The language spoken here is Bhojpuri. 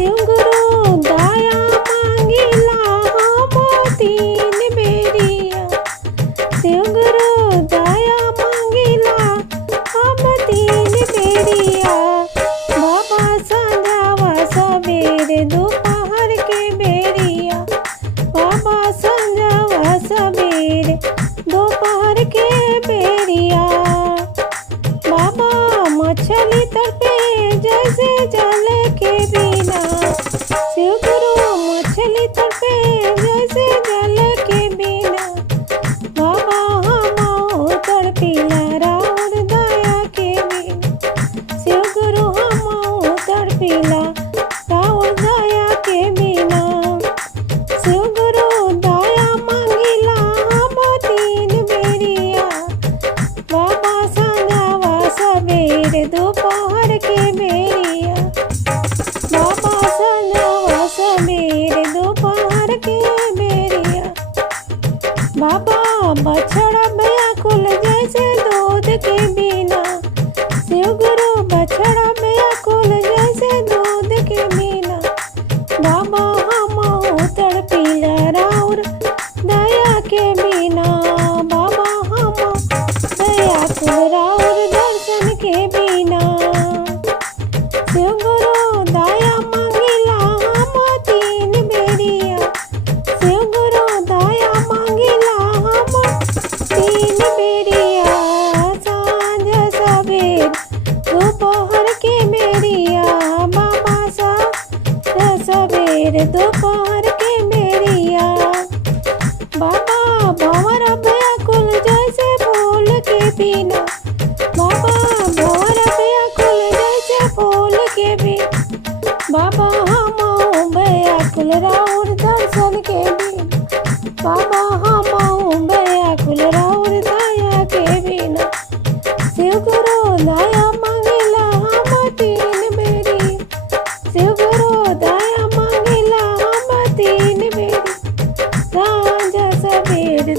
शिव गुरु दया मांगिला हम तीन बेरिया। शिव गुरु दया मांगिला हम तीन बेरिया। बाबा संध्यावा सबेरे दोपहर के बेरिया। बाबा संध्यावा सबेरे दोपहर के बेरिया। बाबा मछली तड़पे जैसे जल के बिना। शिव गुरु मछली तड़पे जैसे जल के बिना। बाबा हम तड़पीला राउर दया के बिना। शिव गुरु हम तड़पीला राउर दया के बिना। शिव गुरु दया मांगिला हम तीन बेरिया। बाबा संध्यावा सबेरे दोपहर के बेरिया। बाबा संध्यावा सबेरे दोपहर के बेरिया। बाबा बछड़ा व्याकुल जैसे दूध के बिना। शिव गुरु बछड़ा व्याकुल जैसे दूध के बिना। बाबा हम तड़पीला राउर दया के बिना। बाबा हम व्याकुल राउर दर्शन के बिना। शिव गुरु दया मांगिला हम तीन बेरिया। शिव गुरु दया मांगिला हम तीन बेरिया। सांझ सबेर दोपहर के बेरिया। बाबा सबेर दोपहर के बेरिया। बाबा भंवर व्याकुल जैसे फूल के बिना। बाबा भंवर व्याकुल जैसे फूल के बिना। बाबा हम व्याकुल राउर दर्शन के बिना। बाबा हम व्याकुल राउर दया के बिना। शिव गुरु दया मांगिला हम तीन बेरी। शिव गुरु दया मांगिला हम तीन बेरी। सांझ सबेर